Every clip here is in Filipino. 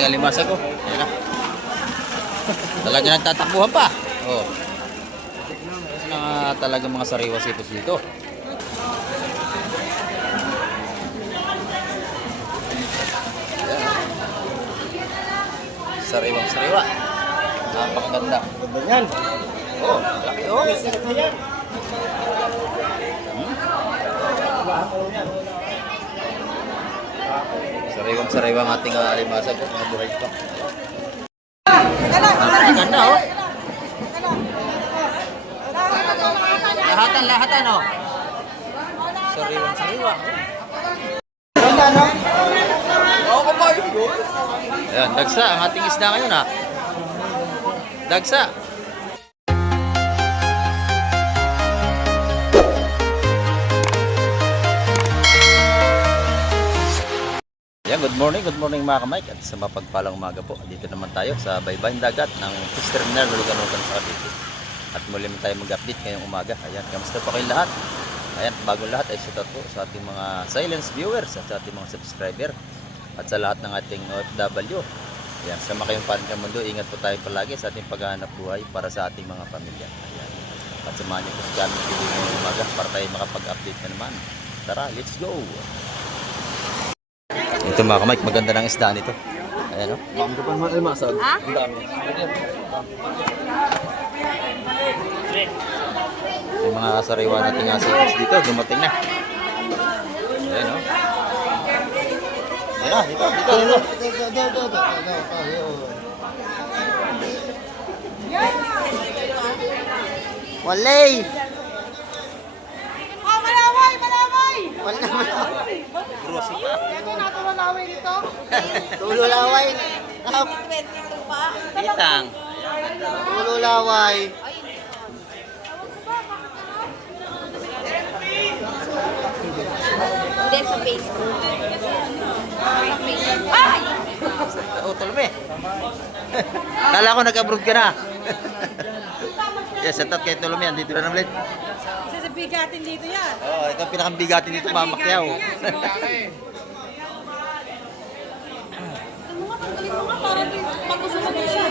ating alimasa ko. Ayan na. Talaga nagtatakbuhan pa. Oh. Talaga mga sariwa sipos dito. Sariwang sariwa. Napakaganda. Ganda yan. Oh, laki oh. Sariwang sariwang ating alimasa ko. Mga buhay pa. Ganda oh. Lahatan oh. Sariwang sariwa. Ganda, no? Ayan, dagsa ang ating isda ngayon ha. Dagsa. Ayan, good morning mga kamay. At sa mapagpalang umaga po, dito naman tayo sa baybayin dagat ng Fish Terminal Luganugan sa Cavite. At muli naman tayo mag-update ngayong umaga. Ayan, kamusta po kayong lahat? Ayan, bagong lahat ay shoutout po sa ating mga silence viewers at sa ating mga subscriber. At sa lahat ng ating OFW. Ayan, sama kayong paring ng mundo, ingat po tayo palagi sa ating paghahanap buhay para sa ating mga pamilya. Ayan. At samahan niyo po sa aming video ngayong umaga para tayo makapag-update na naman. Tara, let's go! Ito mga kamay, maganda ng isda nito. Ayan o. Ang gapan mo ay masag. Ang dami. Yung mga sariwa natin nga sipos dito, dumating na. Ayan o. Ayan na, dito. Walay! Oh, malaway! Malaway! Grosso pa. Ito na ito malaway dito. Tulo laway. Pitang. Tulo laway. Hindi, sa Facebook. Ay! Oh, tulme. Kala ko nag-abroad ka na. Yes, set up kay Tulme yan. Dito na naman. Isa sa bigatin dito yan. Oh, ito ang pinakang-bigatin dito, Mamakyaw. Ano nga, tanggalin mo nga. Parang pag-usap mo siya.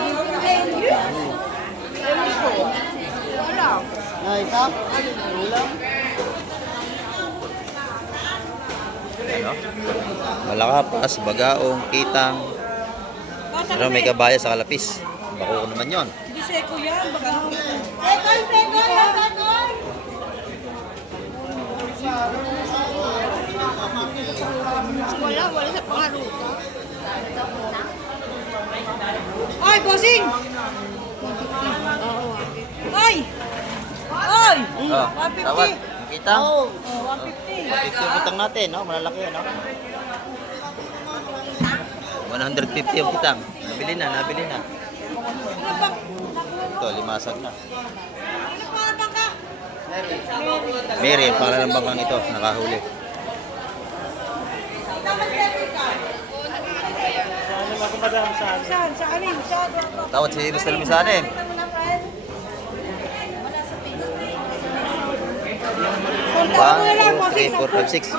Ewan ko. Wala. Ay, tap. Ulam. Ano? Malakapas, bagaong, kitang. Pero may kabaya sa kalapis. Bako ko naman yon. Hindi seko yan. Baga ano. Sekoy! Wala sa pangaluto. Ay, bossing! Ay! Ay! Oh, 150. tawad. Ang kitang. Oh, 150. 150 kitang natin, no? Malalaki, no? 150 ang kitang. Nabili na. Ano ba? Ito, limasag na. Ano pa bangka? Mary, ang pangalan ng bangkang ito, nakahuli. Saan? Sa alin? Saan? Tawad si Mr. Lumisanin. 1, 2, 3, 4, 5, 6.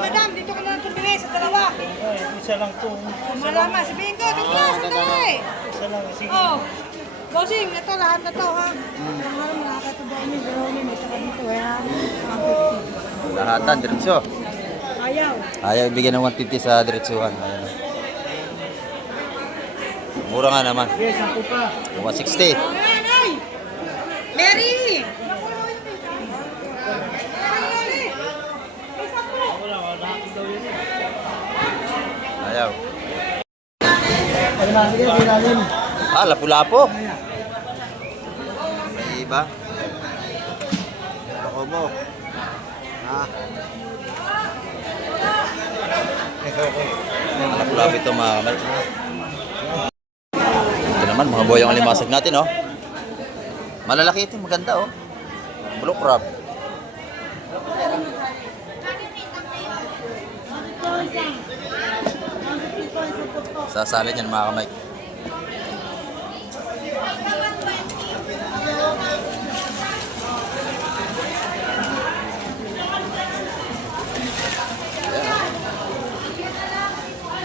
Madam, dito ka na lang tumili sa dalawa. Isa lang to. Malaman, sabihin ko, dito na, sa dalawa eh. Isa lang. Sige. Oh. Bossing, ito lahat na to ha. Ang nakakatubaw niyo, gawin mo, saka dito eh ha. 150. Lahatan, diretso. Ayaw. Ayaw ibigay ng 150 sa diretsuhan. Ayan. Mura nga naman. Yes, ako pa. 160. Ayan, ay! Mary! Ayaw. Ay, sige, bilalin. Ah, lapu-lapo. May iba. Ako mo. Ah. Lapu-lapo ito mga kamay. Ito naman, mga boyang limasag natin, oh. Malalaki ito, maganda, oh. Blue crab. Sasalin yan mga kamay.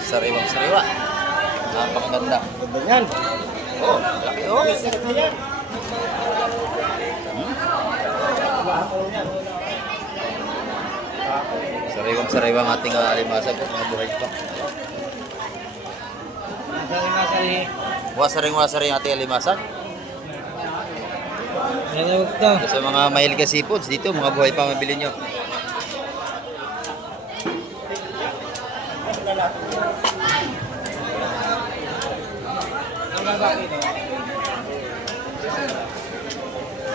Sariwang sariwa. Napakaganda. Ganda yan. Oh, laki oh. Sarap na yan. Sariwang-sariwang ating alimasag. Mga buhay pa. Masari-masari. Wasaring-wasaring ating alimasag. Nanawag to. Sa mga mahilig ka seafoods dito, mga buhay pa mabili nyo.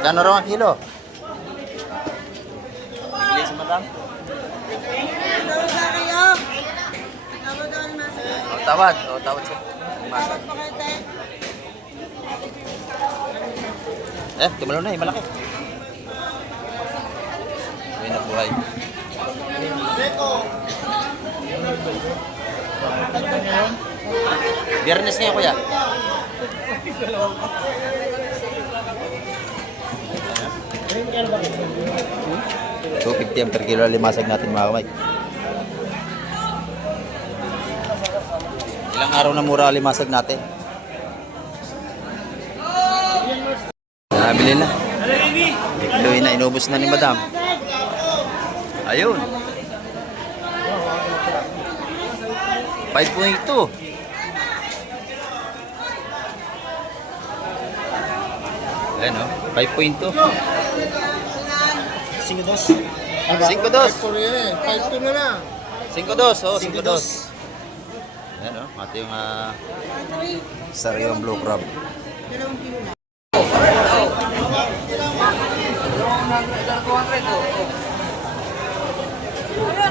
Kano raw ang kilo? Bili sa madam? Tawad siya. Masag. Tumalo na malaki. Buhay na buhay. Biyernes ngayon, kuya. $250 ang per kilo limasag natin, mga kamay. Ilang araw na mura ang limasag natin. Nabili na. Ito na, inubos na ni madam. Ayun. 5.2. Ayan o, 5.2. 5-2. 5.2. 5-2 na na. 5.2, oh, 5.2. Ayan o, ito yung sariwang blue crab. Ayun,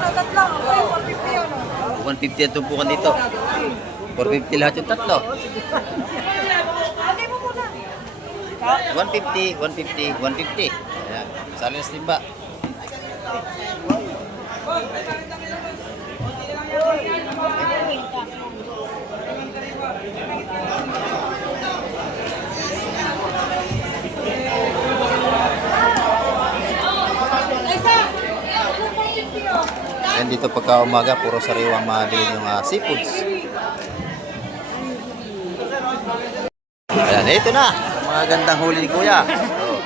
o, tatlo. 450 yun, o. 150 ang tumpukan dito. 450 lahat yung tatlo. Hindi mo muna. 150, 150, 150. Ayan, sali na sa timba. Ayan, dito pagka umaga, puro sariwang mabili yung seafoods. Ayan, ito na. Ang mga gandang huli ni Kuya. Oh.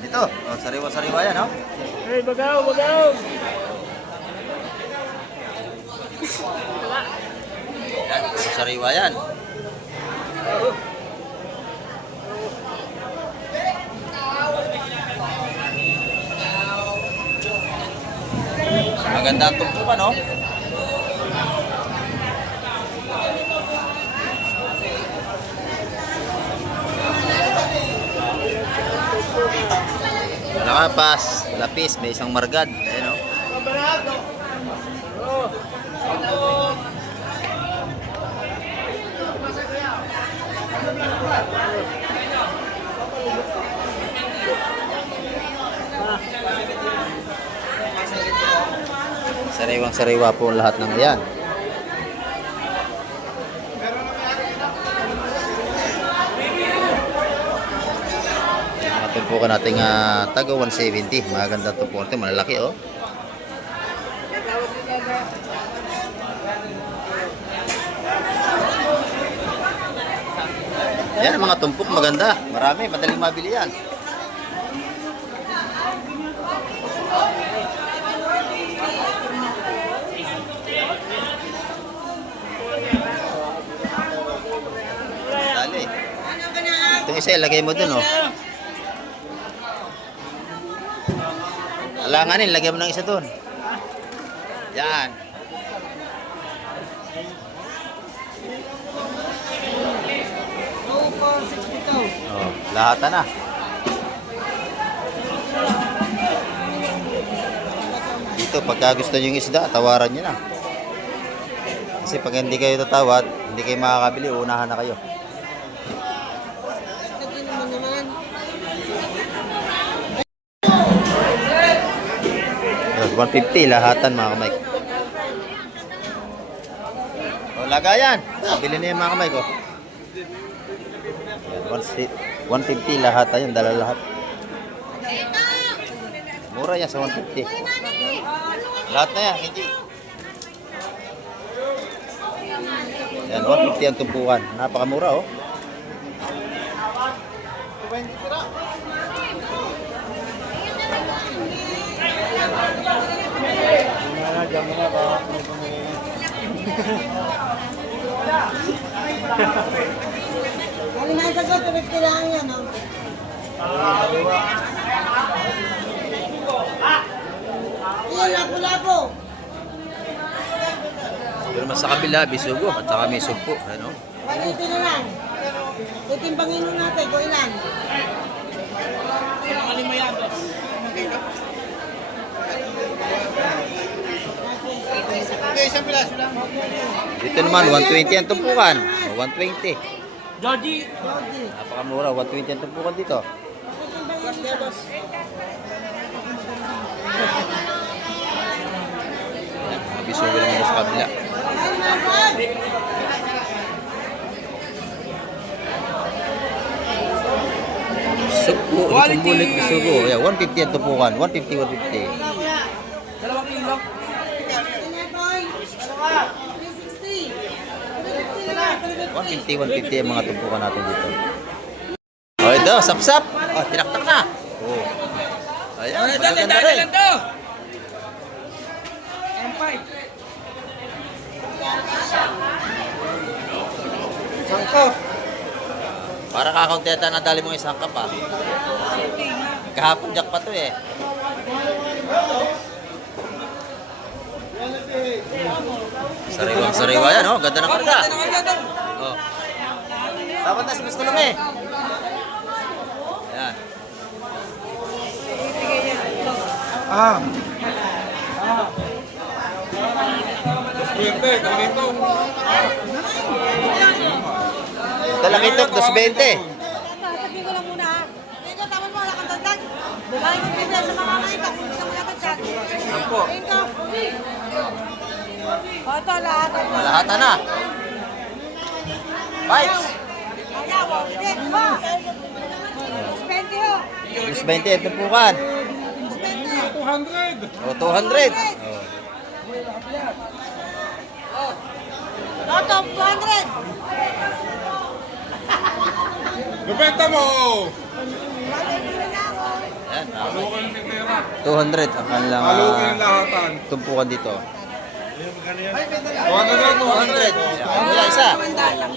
Dito, oh, sariwa-sariwa yan, oh. Hey, bagaw, bagaw. Ayan, puro sariwa yan. Maganda ang tumpukan, no? Malakapas, lapis, may isang margad. Ayan, no? Sariwang-sariwa po lahat ng yan. Mga tumpukan nating taga 170. Maganda tumpukan ito, malalaki oh. Yan, mga tumpok maganda. Marami, madaling mabili yan. Dali. Itong isa, ilagay mo dun, oh. Alanganin, lagay mo ng isa dun. Yan. Oh, lahatan na. Dito, pagka gusto nyo yung isda, tawaran nyo na. Kasi pag hindi kayo tatawad, hindi kayo makakabili, unahan na kayo. 150 lahatan, mga kamay. O, lagayan. Bili na yung mga kamay ko. 150 lahat ayun, dala lahat. Mura yan sa 150. Lahat na yan, hindi. Yan, 150 ang tumpukan. Napakamura, oh. Diyan mo na ba? Ano na sagot? Tapos kailangan yan, no? Iyan, lapo-lapo. Pero mas sa kabila, bisugo at saka may sugpo. Ano? 180 na lang. Itimbangin mo natin kung ilan. Dito naman, 120 ang tumpukan. Oh, 120. Georgie! Georgie. Napakamura, 120 ang tumpukan dito. Bisugo naman sa kabila. Sugpo, itong bulit, bisugo. Yeah, 150 ang tumpukan. 150, 150. 150, 150 ang mga tumpukan natin dito. Oh, ito, sap-sap. Oh, tinaktak na. Oh. Ayan, magaganda rin. M5! Sangkot. Para kakaunti na dali mong isang kap, ah. Kahapon jack pa to, eh. Sariwang-sariwa yan, oh. Ganda ng karga. Oh. Dapat na si Gusto Lumi. Ayan. Ah! Talakitok, 220. Sabihin ko lang muna, ha? Ito, tama mo, wala kang dagdag. Dalahin mo bibigyan sa mga kaiba. Kung gusto mo na dagdag. Sampo. Ito. O, ito, lahat. Malahatan na. Pipes. Ayaw, o. Hindi, ba? 20, ho. 220 ang tumpukan. 20. 200! Oh, 200. Oh. Toto, 200. Bebenta mo! Ayan, Halukan yung pera. 200 ang kanilang Halukan yung lahatan. tumpukan dito. 200 na, 200. 200. Wala isa.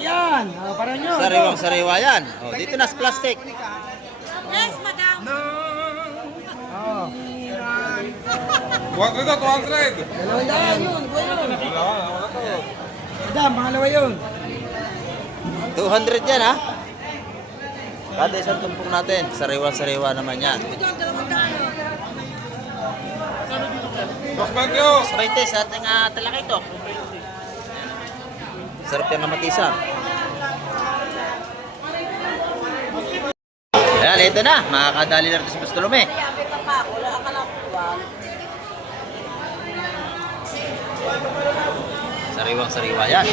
Yan! Para nyo! Sariwang-sariwa yan. Oh, dito na sa plastic. Yes, madam. 200 na, 200! Dalawang yun, ko yun. Madam, pangalawa yun. 200 yan, ha? Kada isang tumpok natin. Sariwa-sariwa naman yan. Ito, dalawang daan, o. Boss Bagyo! 20 sa ating talakitok. Sarap yung kamatisan. Ayan, ito na. Makakadali na rin si Gusto Lumi. Sariwang-sariwa yan.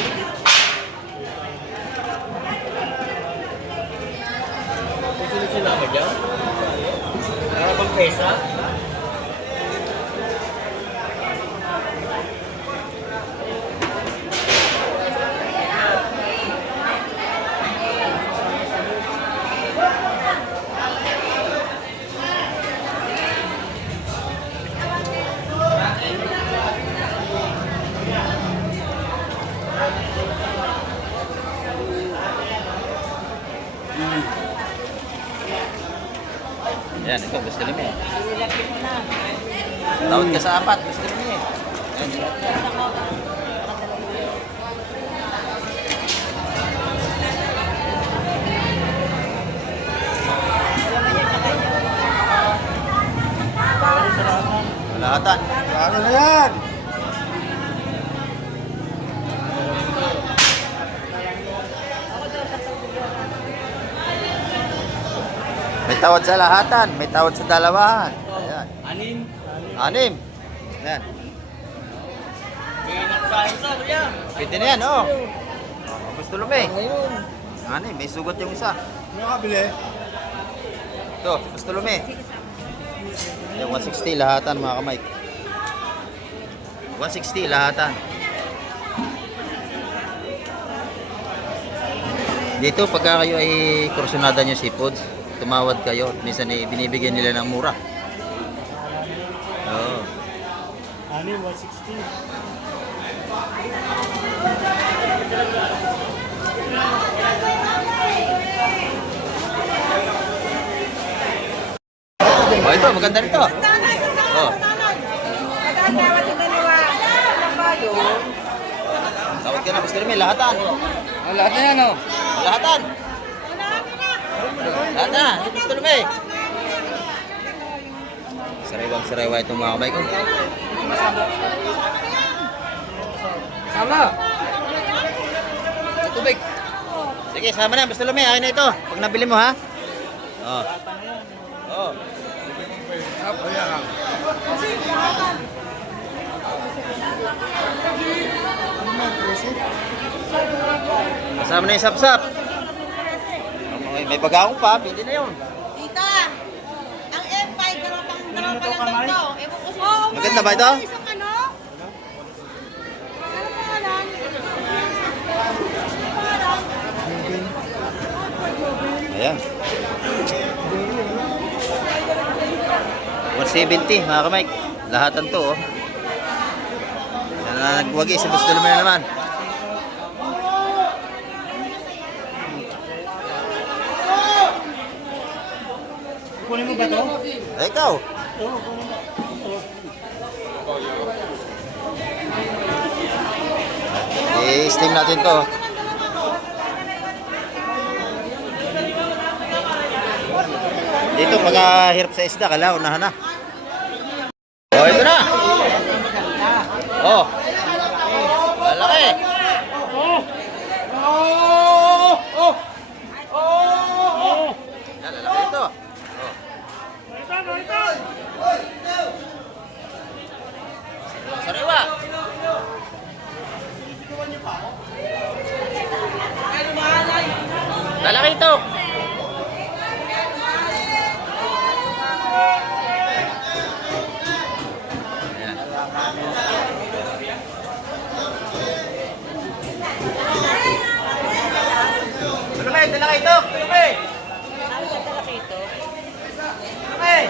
Susunod sila ka dyan? Para bang pesa? Ayan, ito. Gusto Lumi. Tawad ka sa 4. Gusto Lumi. Ayan. Lahatan. Ano na yan? May tawad sa lahatan. May tawad sa dalawahan. Ayan. Anim. 6. Ayan. Pwede na yan, oh. Gusto Lumi. Ngayon. 6. May sugat yung isa. Ano kabili? Ito, Gusto Lumi. Yung 160 lahatan, mga kamay. 160 lahatan. Dito, pagka kayo ay kursunada nyo seafoods, tumawad kayo. Minsan ay binibigyan nila ng mura. Oo. Ano yung 160? Oh, ito, maganda rito. Oh. Tawad ka na, Mr. Mel, lahatan. Lahat na yan, oh. Lahatan. Lahat na, Mr. Mel. Sariwang-sariwa itong mga kamay ko. Sama. Tubig. Sige, sama na, Mr. Lume, ayun na ito. Pag nabili mo, ha? Oh. Oh. Kasama na yung sapsap. May bagaong pa, pwede na yun. Tita, ang M5, dalawa pa lang daw ito. Ewan ko sa... Maganda ba ito? Isang ano? Ano pangalan? Ayan. 170 mga kamay. Lahatan to, oh. Yan na nagwagi sa gusto naman na naman. Kunin mo ba ito? Ay, ikaw. I-steam natin to. Dito, pag hirap sa isda, kala, unahan na. Oh, ito na. Oh. Malaki. Yan, lalaki ito. Oh. Sariwa. Lalaki ito. Lalaki ito. Lalaki.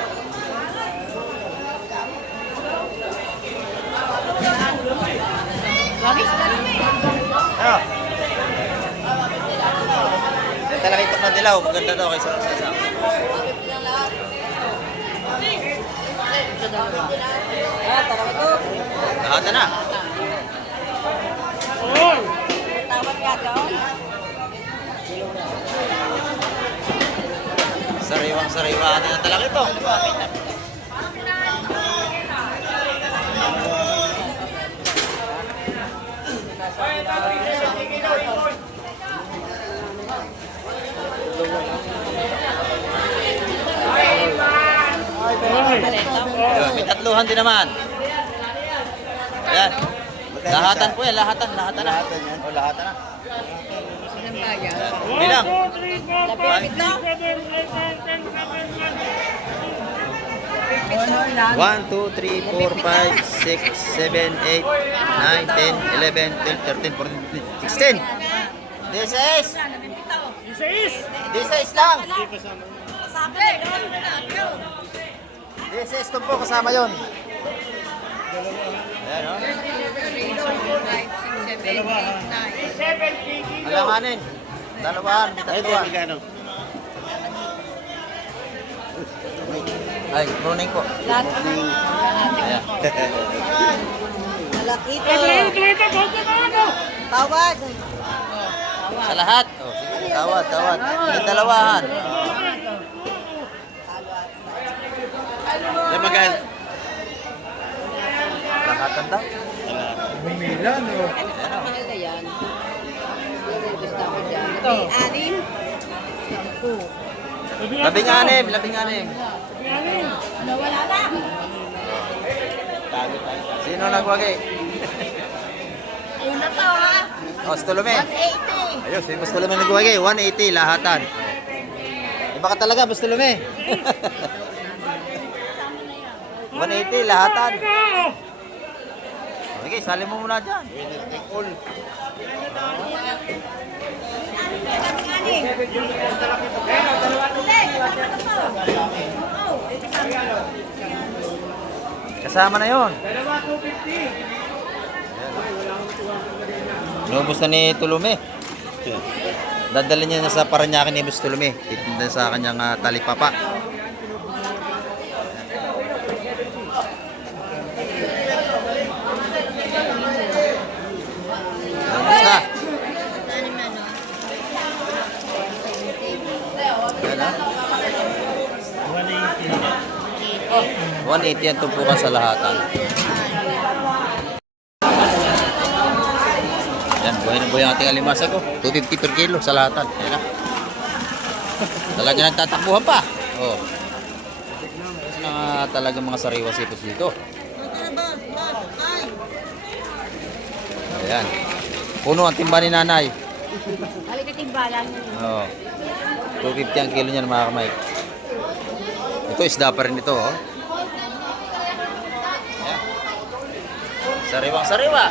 Ah. Yan talaga ito na dilaw. Maganda daw kaysa sa isa. Lahat na. Sariwang-sariwa natin ang talaga ito. Ayun, may tatluhan din naman. Ayan. Lahatan po yan, lahatan na. O, lahatan na. Bilang. 1, 2, 3, 4, 5, 6, 7, 8, 9, 10, 11, 12, 13, 14, 15, 16. 16. 16 lang. 16 to po kasama yon. Ayan, o. Alanganin. Dalawahan, may tatluhan. Ay, good morning po. Ayan. Malaki ito. Tawad. Sa lahat. Oh, sige, tawad. May dalawahan. Magal. Lahatan daw. Bumila, no? Anim. Labing-anim. Wala na. Sino nagwagi? Una to ha. Oh, si Tolome. 180. Ayun, si Boss Tolome nagwagi. 180 lahatan. Iba ka talaga, Boss Tolome. 180 lahatan. Sige, sali mo muna dyan. Winner take all. Kasama na yon. Inubos na ni Tulume. Dadalhin niya sa Parañaque ni Boss Tulume. Titindan sa kanyang talipapa. Inubos na. Yan ha. 180 ang tumpukan sa lahatan. Yan, buhay na buhay ang ating alimasag ko. 250 per kilo sa lahatan. Yan na. Talaga nagtatakbuhan pa. Oh. Yan na talaga mga sariwa sipos dito. Ayan. Puno ang timba ni nanay. Halika timbalan mo. Oh. 250 ang kilo niyan mga kamay. Ito isda pa rin ito, oh. Ayan. Sariwang sariwa.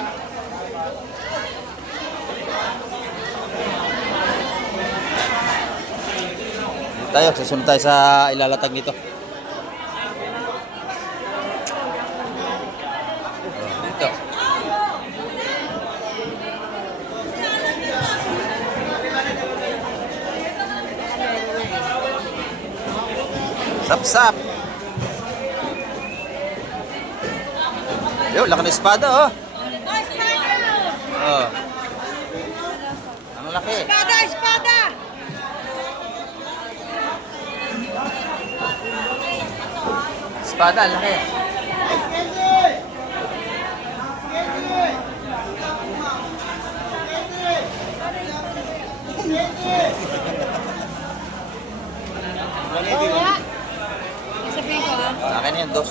Dito tayo, susunod tayo sa ilalatag nito. Oh, dito. Sap-sap. Yo, laki ng espada, oh. Oh. Ang laki. Espada, espada! Espada, ang laki. Oo nga. Sabihin ko ha. Sa akin yan, dos.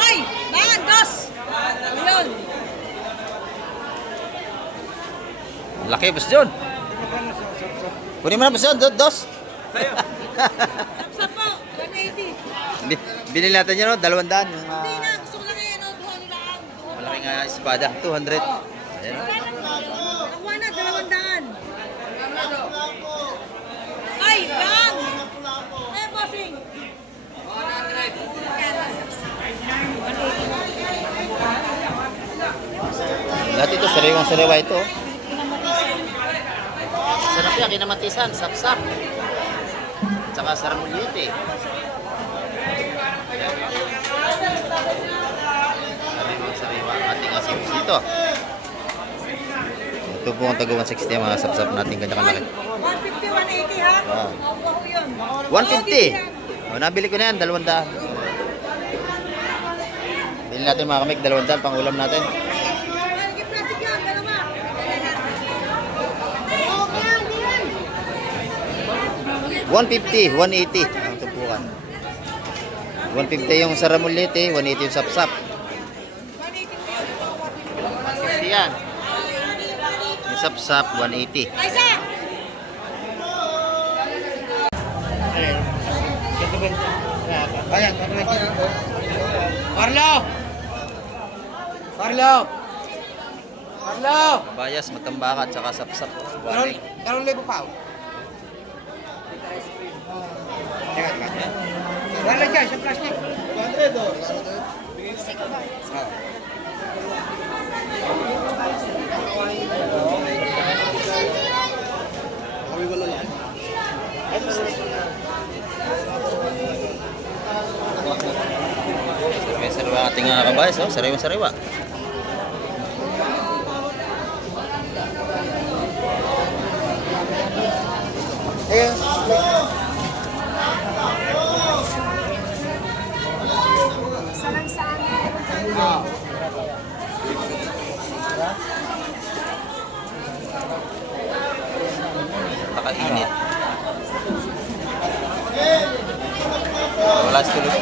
Ay! Bangan, dos! Ayun. Laki, Boss John. Kunin mo na, Boss John, dos. Sapsap po, 180. Binili natin yun, no? 200. Yung, Hindi na, gusto ko lang ngayon, no? Duha nila ang. malaking espada, 200. Ayan, no? Nakuha na, 200. Ay, bang! Eh, bossing. Dati ito, sariwang sariwa ito. Oh. Sarap yan, kinamatisan, sap-sap. Tsaka saramulyete. Sariwang sariwa, ating asipos dito. Ito po ang taga 160 ang mga sap-sap natin ganyan kalaki. 150, 180 ha? Ah. Makuha ko yun. 150. O, nabili ko na yan, 200. Bili natin mga kamig, 200 pang ulam natin. Ay, plastic yan, dalawa. Okay, hindi yan. 150, 180 ang tumpukan. 150 yung saramulyete, 180 yung sapsap. 150 yan. Yung sapsap, 180. Ay, isa! Ayan, Carlo! Carlo! Carlo! Kabayas, matambaka, at saka sapsap. Karong libo pa. Teka. Wala dyan, sa plastic. 200 o. Sariwa ang ating kabayas, oh. Sariwa-sariwa. Nakainit. Wala sa tulog.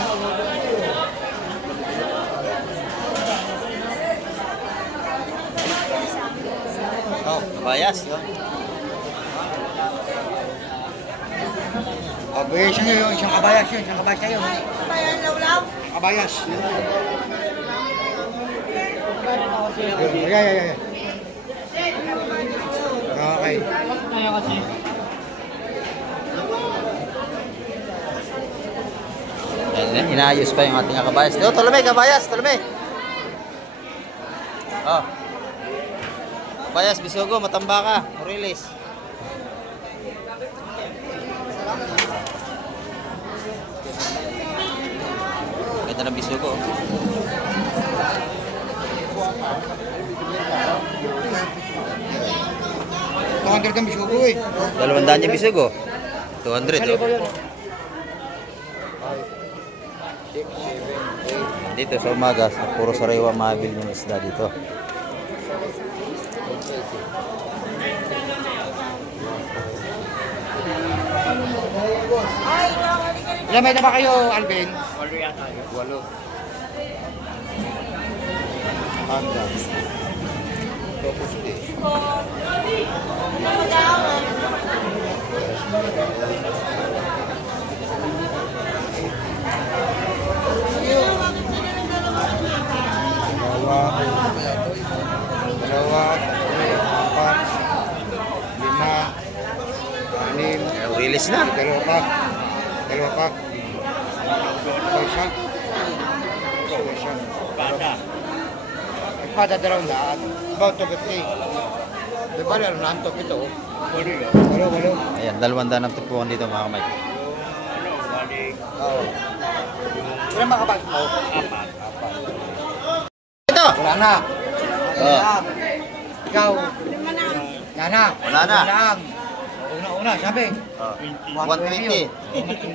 Oh, kabayas. Oh. Kabayas nyo yung isang kabayas yun. Isang kabayas kayo. Bayan lawlaw. Kabayas. Ay. Okay. kaya kasi. Ayan, inaayos pa yung ating mga kabayas. Ito, Tolome, kabayas, Tolome. Oh. Kabayas, Bisugo, Matambaka, Moriles. Ganda ng Bisugo. 200 kang bisugo eh. 200 yung Bisugo. 200, oh. Dito sa umaga, puro sariwa mabil yung isda dito. Ilan may na ba kayo, Alvin? 8 yata. 8. Handa. Tapos eh. Dalawa, 4, 5, 6, 6, Release na. dalawa pa. Isa. Espada 200. About 250. Di ba rin nantok ito? Walo. Ayan, 200 ang tupuan dito mga kamay. Oo. Ilan makabag mo? 4. Ito! Wala na. Oh. Ikaw. Yan na. Wala na. lang. Una, sabi. 120.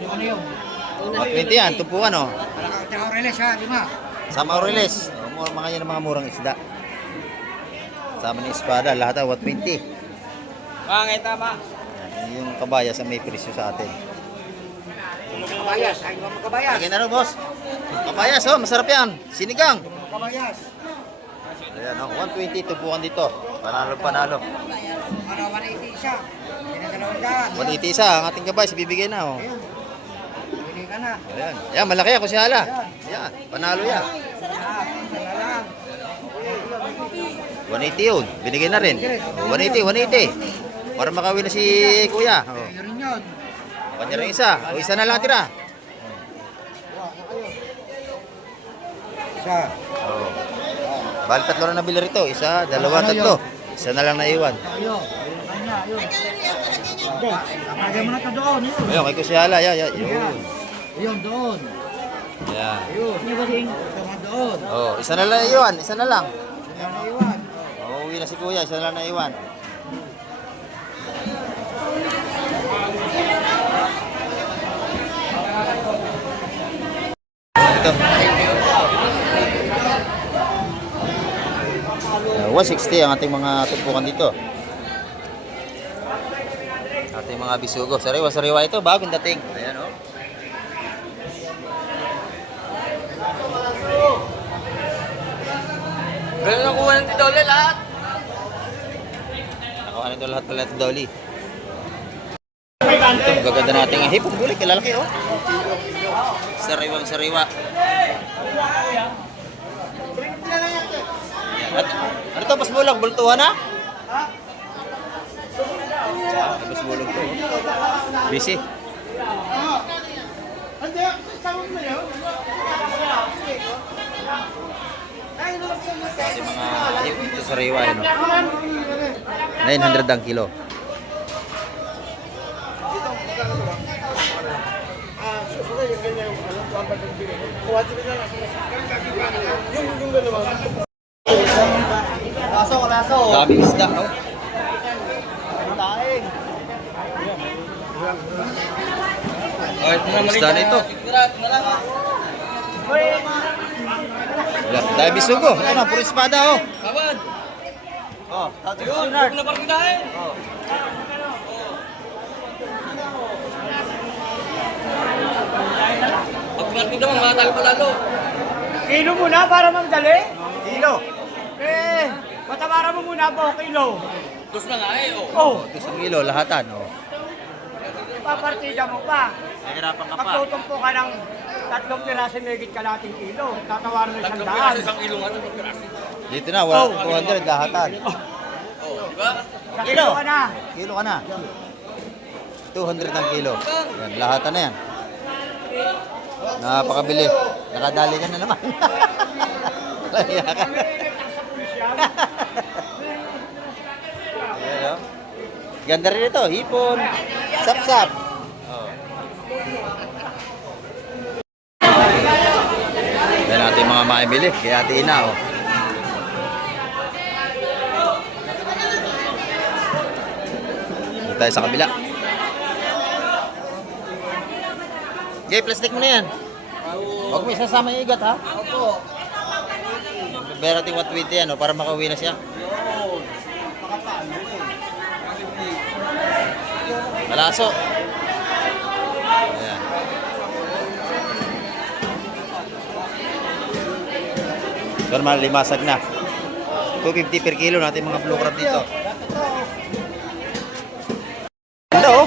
Ano yun? 120 yan, tupuan oh. Tsaka Aureles ha, 5. Sama Aureles. Mga yan ang mga murang isda. Sama ni espada, lahat ang 120. Pangay tama. Yan, yung kabayas ang may presyo sa atin. Kabayas, ay mga kabayas. Lagyan na rin, boss. Kabayas, oh, masarap yan. Sinigang. Kabayas. Ayan, oh, 120 tupuan dito. Panalo. Ano, 180 isa. Pinadalawang 180 isa, ang ating kabayas, bibigay na, oh. Ayun. Pili ka na. Ayan, ayan malaki ako si Hala. Ayan, panalo yan. Sana lang. 180 yun, binigay na rin. 180. Para makawin na si Kuya. Oh. Ayun rin yun. Kanya rin isa. O isa na lang tira. Isa. Oh. Bali tatlo na nabili rito. Isa, dalawa, tatlo. Isa na lang naiwan. Ayun. Kanya, ayun. Kapagay mo na ito doon. Yun. Ayun, kay Kusihala. Yun. Ayun, doon. Yan. Ayun. Tama doon. Oh, isa na lang naiwan. Isa na lang. Sila na iwan. Oh, uwi na si Kuya. Isa na lang naiwan. Ito. 160 ang ating mga tumpukan dito. Ating mga bisugo. Sariwa ito. Bagong dating. Ayan, oh. Ganun ang kuha ng titole lahat. Nakuha nito lahat pala ito, Dolly. Ito, gaganda nating hipong bulik. Lalaki, oh. Sariwa. At, ano to, pasbulag? Bultuhan na? Pasbulag to. Oh. Busy. Kasi mga ito sariwa, ano? 900 ang kilo. Daming isda, oh. Isda na ito. Dahil bisugo. Ito na, puro espada, oh. Kawan. Oh, Huwag na parang dahil. Pag pinatid naman, mga talo palalo. Kilo muna para magdali? kilo. Eh, patawara mo muna po kilo. Dos na nga eh, oh. Oh, 2 kilo, lahatan, oh. papartida mo pa. Nahirapan ka pa. Pagtutumpo ka ng 3 piraso megit kalating kilo. Tatawaran ng Tatlong 100. piraso, isang ilong at tatlong piraso. Dito na, 200 lahatan. Oh, di ba? Sa kilo ka na. Kilo ka na. 200 ang kilo. Yan, lahatan na yan. Napakabili. Nakadali ka na naman. Kaya ka. Ayan, oh. Ganda rin ito. Hipon. Sap-sap. Oh. Yan natin mga maibili. Kaya atiin na. Oh. Dito tayo sa kabila. Okay, plastic mo na yan. Huwag mo isasama yung igat, ha? Opo. Pero natin 120 yan, para makauwi na siya. Malaso. Ayan. Normal, limasag na. 250 per kilo natin mga blue crab dito. Ganda, oh.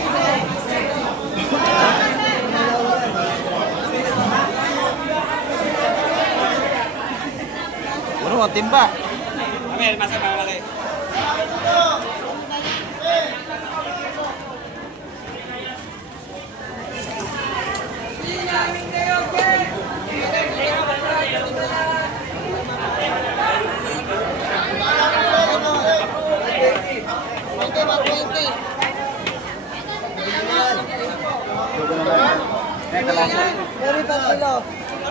Ano ang timba? Amel, masa malaki.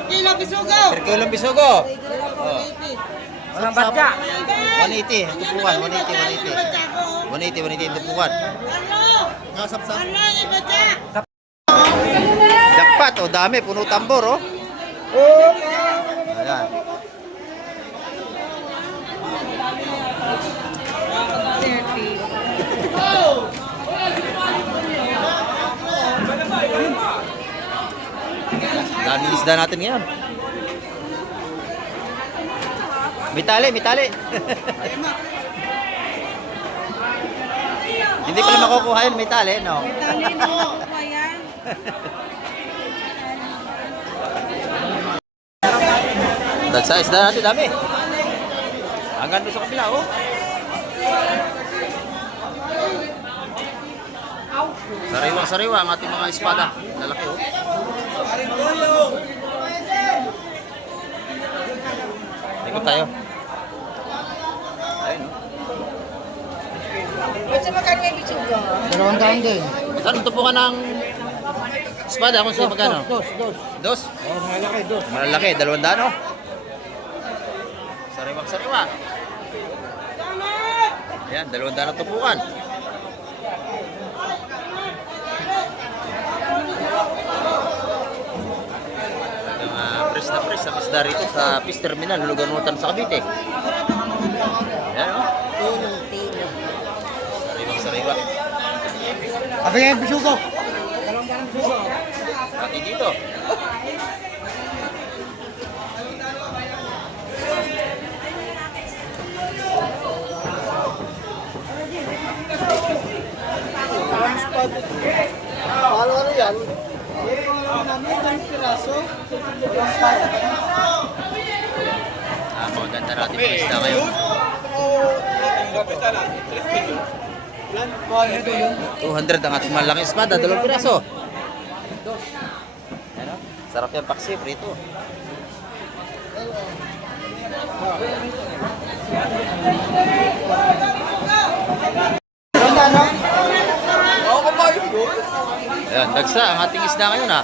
Kilo bisugo. Per kilo ang bisugo. Walang batya. 180, tupukan, 180, 180. 180, 180 tupukan. Jackpot, oh, dami, puno tambor, oh. Ayan. Daming isda natin ngayon. Mitali. Hindi pala makukuha yun, mitali, no? Dali mo pa yan. Dagsa isda natin, dami. Hanggang doon sa kabila, oh. Sariwa ang ating mga espada. Lalaki, oh. Ikot tayo. Ayun, oh. Basta magkano yung bisugo? 200 din. Saan tupukan ng espada? Kung sa'yo magkano? Dos. Dos? Oh, malaki, dos. Malalaki, 200, oh. Sariwa. Ayan, 200 na tupukan. Press na isda rito sa Fish Terminal, Luganutan sa Cavite. Ayan, oh. Sariwa. Abi nga yung bisugo. Pati dito. Ano yan? Maganda natin mga isda ngayon. 200 ang ating malaking espada, 2 piraso. Ano? Sarap yung paksi, prito. Ayan, dagsa ang ating isda ngayon, ha.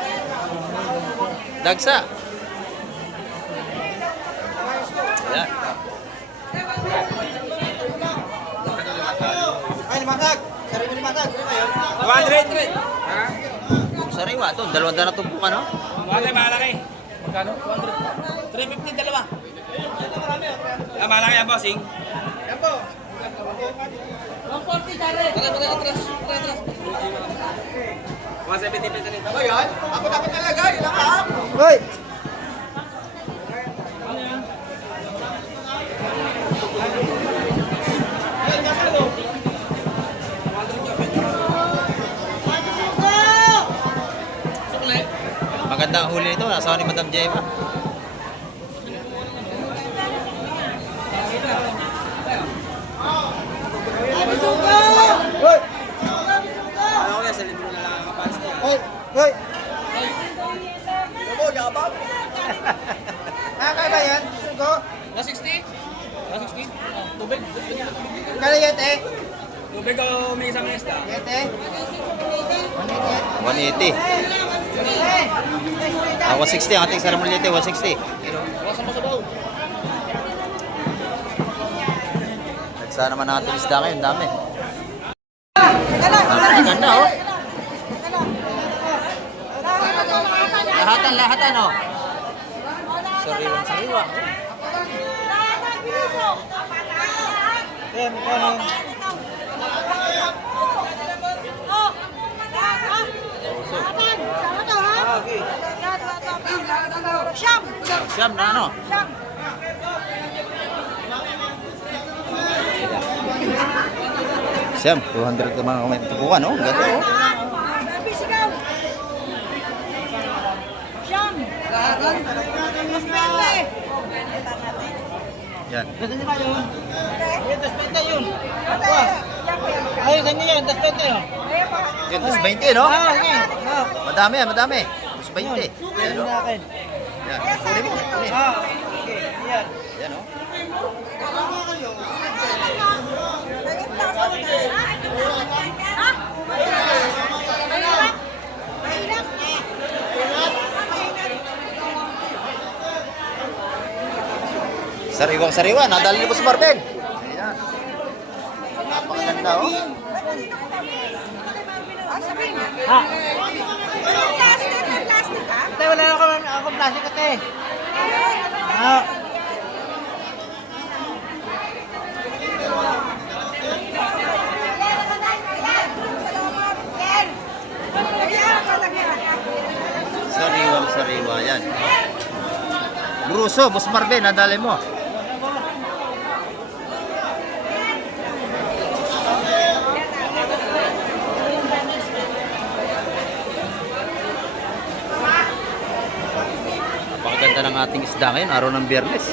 Dagsa. Ayan. Ay, limasag. Sariwa limasag. 200. Sariwa to, 200 na tumpukan, no? Wala, malaki. Magkano? 200. 350, dalawa. Ah, malaki yan, bossing. Yan po. 140, dali. Atras. 170 pesos nito. Ano yan? Ako dapat talaga, yun lang ha? Hoy! Maganda ang huli nito, nasa ni Madam Jema. Bisugo! Tubig o may isang isda? 180. 160 ang ating saramulete, 160. Nagsa naman ang ating isda ngayon, dami. Ang ganda oh. Lahatan oh. Sariwa. Siyam! Siyam na ano? Siyam! Siyam, 200 ka mga kamay. Tupukan oh, ang ganda oh. Bisigaw! Siyam! Mas pwede! Yan. Ayun, sa inyo yan, das 20 oh. Yun, 20 no? Ah, sige. Ah, Madami yan, madami. 20. Yan oh. sa akin. Yan, kunin mo. Kunin. Ah, okay. Yan. Yan oh. Sariwang-sariwa, nadali mo sa Marben. Ayan. Napakaganda oh. Ha? Plastic ha? Ate, wala ako plastic ate. Ah. Sariwang-sariwa yan. Bruso, Boss Marben, nadali mo. Napakaganda ng ating isda ngayon, araw ng Biyernes.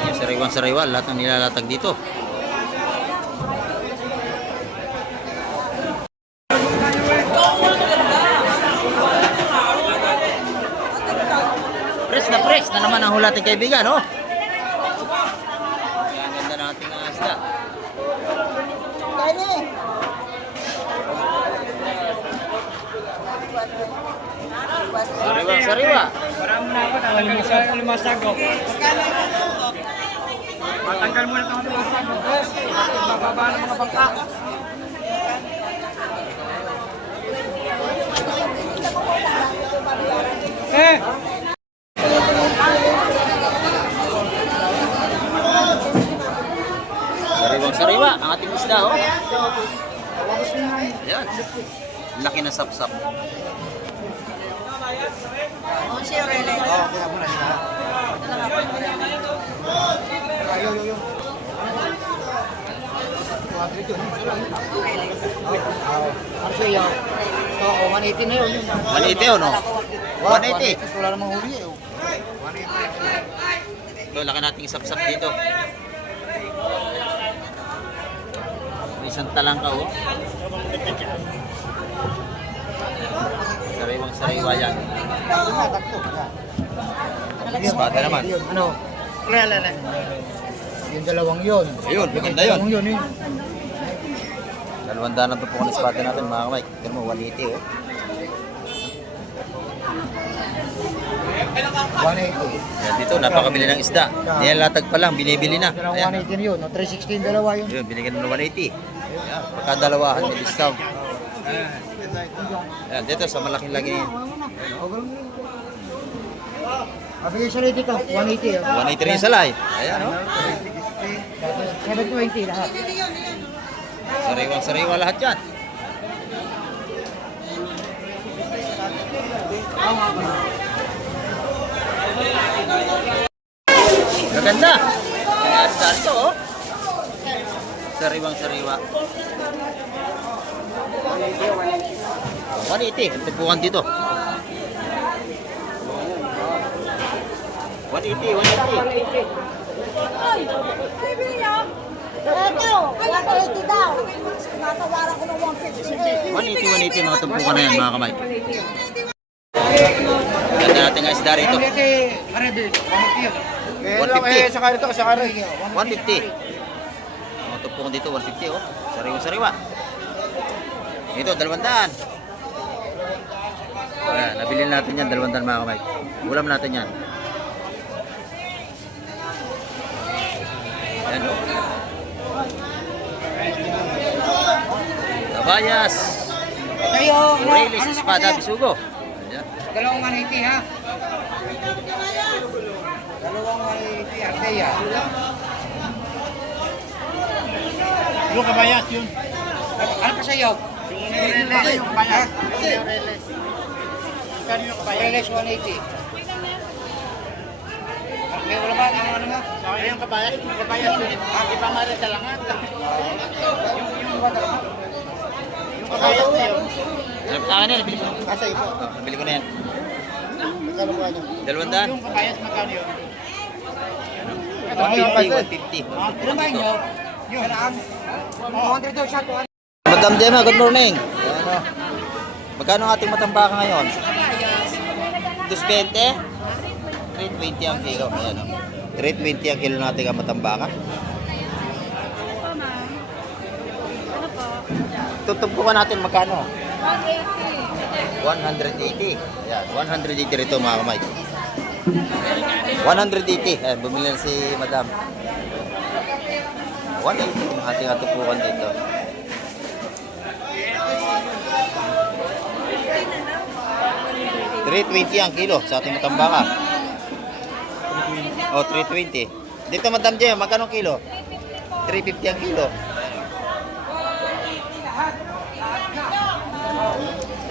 Ayun, sariwang-sariwa, lahat ng nilalatag dito. Press na naman ang hula ating kaibigan, oh. Kaya ang ganda ng ating isda. Sariwa. Parang muna ako, limasag ko. Matanggal muna itong limasag ko. Bababa ng mga bangka. Sariwang-sariwa ang ating isda, oh. Ayan. Laki na sapsap. Ano siya yan? So, 180 na yun. 180 oh, no? 180. Wala namang huli eh. Ito, laki nating sapsap dito. May isang talangka, oh. Sariwang-sariwa yan. Espada naman. Ano? Wala. Yung dalawang yun. Ayun, maganda yun. Dalawang yun eh. 200 na ito po kung espada natin, mga kamay. Tignan mo, 180, oh. 180. Yan dito, napakabili ng isda. Nilalatag pa lang, binibili na. Dalawang Ayan. 180 na yun. No? 360 yung dalawa yun. Yun, binigyan mo ng 180. Ayan, pagkadalawahan, may discount. Ayan, dito sa malaking lagi. Mabigay siya rin dito. 180. 180 rin sa live. Ayan, oh. 720 lahat. Sariwang-sariwa lahat yan. Maganda. Ayan, saan ito, oh. Sariwang-sariwa. 180. Tupukan dito. 180, 180. Ito, 180 daw. Natawaran ko ng 150. 180 mga tumpukan na yan, mga kamay. Ganda natin ang isda rito. Ito, Arabi, 150. Saka ito, saka rin. 150. Ang tupong dito, 150 oh. Sariwa-sariwa. Ito, 200. Ayan, nabili natin yan, 200 mga kamay. Ulam natin yan. Ayan oh. Tabayas. Kayo, Aurelis, Espada, Bisugo. Ayan. Dalawang 180 ha? Dalawang 180, Arteya. Yung kabayas yun. Ano pa sa'yo? Yung kabayas. Kano yung kabayas? Aurelis 180. May wala ba? Ano nga? Yung kabayas yun. Iba marin talangan. Yung kabayas na yun. Sa akin yan, nabili ko. Asa ipo? Oh, nabili ko na yan. Magkano ba niyo? 200. Yung kabayas magkano yun? 150, 150. Ilan ba niyo? Yun. 100 daw siya. Madam Gemma, good morning. Ayan o. Magkano ang ating matambaka ngayon? 220? 320 ang kilo. Ayan o. 320 ang kilo natin ang matambaka. Tutumpukan natin magkano? 180. Ayan, 180 rito mga kamay. 180. Ayan, bumili na si Madam. 180 ang ating atupukan dito. $320 ang kilo sa ating matambaka. Oh, 320. Dito Madam Jem, magkano kilo? 350 ang kilo.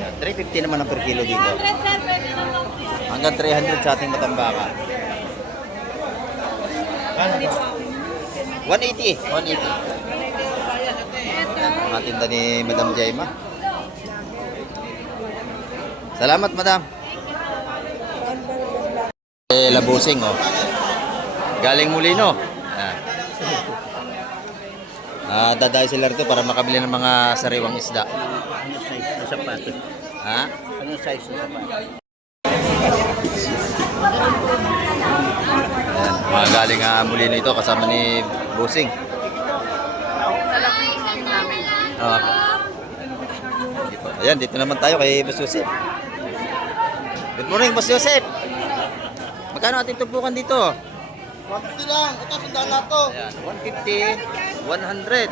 Yan, 350 naman ang per kilo dito. Hanggang 300 sa ating matambaka. 180. 180. Ang tinda ni Madam Jaima. Salamat, Madam. Labusing, oh. Galing Molino. Dadayo sila rito para makabili ng mga sariwang isda. Ano size ng sapatos? Ha? Ano size ng sapatos? Ayan, mga galing Molino ito kasama ni Busing. Ayan, dito naman tayo kay Boss Joseph. Good morning, Boss Joseph. Magkano ating tumpukan dito? 150 lang. Ito, sundan na to. Ayan, 150, 100.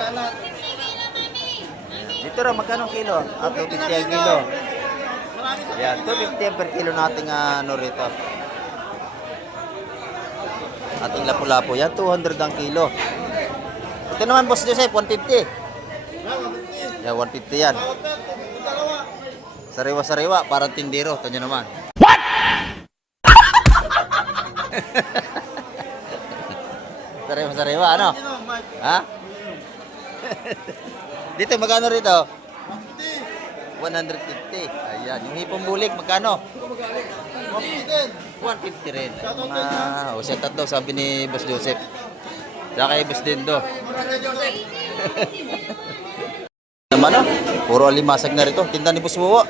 Dito raw, magkano ang kilo? 250 ang kilo. Ayan, 250 ang per kilo nating ano rito. Ating lapu-lapu. Yan, 200 ang kilo. Ito naman, Boss Joseph, 150. Yan, 150 yan. Sariwa-sariwa, parang tindero. Ito nyo naman. What? Sariwa-sariwa, ano? Ha? Dito, magkano rito? 150. Ayan, yung hipong bulik, magkano? 150 rin. O, set out daw, sabi ni Boss Joseph. Saka kay Boss Dindo. Naman, no? Puro alimasag na rito. Tinda ni Boss Wuwo.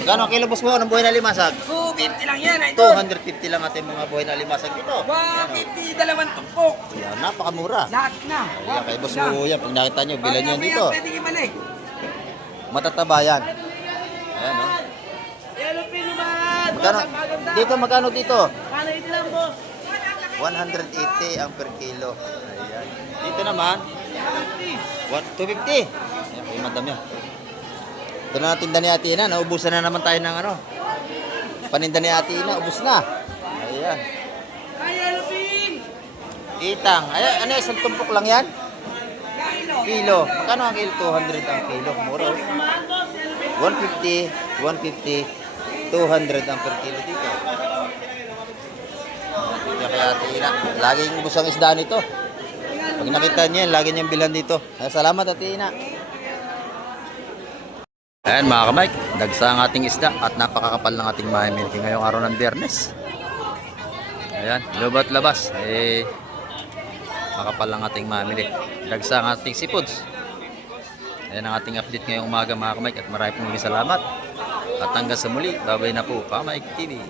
Magkano ang kilo, Boss Wuwo, ng buhay na alimasag? 250 lang yan, idol. 250 lang ating mga buhay na alimasag dito. 150, dalawang tumpok. Ayan, napakamura. Lahat na. Ayan, kay Boss Wuwo yan. Pag nakita nyo, bilan nyo dito. Pwede ibalik. Matataba yan. Ayan, no? Yellow pin naman. Magkano? Dito, magkano dito? 180 lang, boss. 180 ang per kilo. Ayan. Dito naman, 250. Ayan, kay madam yan. Ito na tinda ni Ate Ina. Naubusan na naman tayo ng ano. Paninda ni Ate Ina, ubus na. Ayan. Yellow pin. Itang. Ayan, ano, isang tumpok lang yan? Kilo. Magkano ang kilo? 200 ang kilo. Mura. 150, 150, 200 ang per kilo dito. Kaya kay Ate Ina. Laging ubus ang isda nito. Pag nakita niya, lagi niyang bilan dito. Salamat, Ate Ina. Ayan mga kamike, dagsa ang ating isda at napakakapal ng ating mahimilki ngayong araw ng Biyernes. Ayan, lubat labas. Makapal ang ating mamili. Dagsa ang ating seafoods. Ayan ang ating update ngayong umaga mga kamike at maraming salamat. At hanggang sa muli, babay na po, Kamay TV.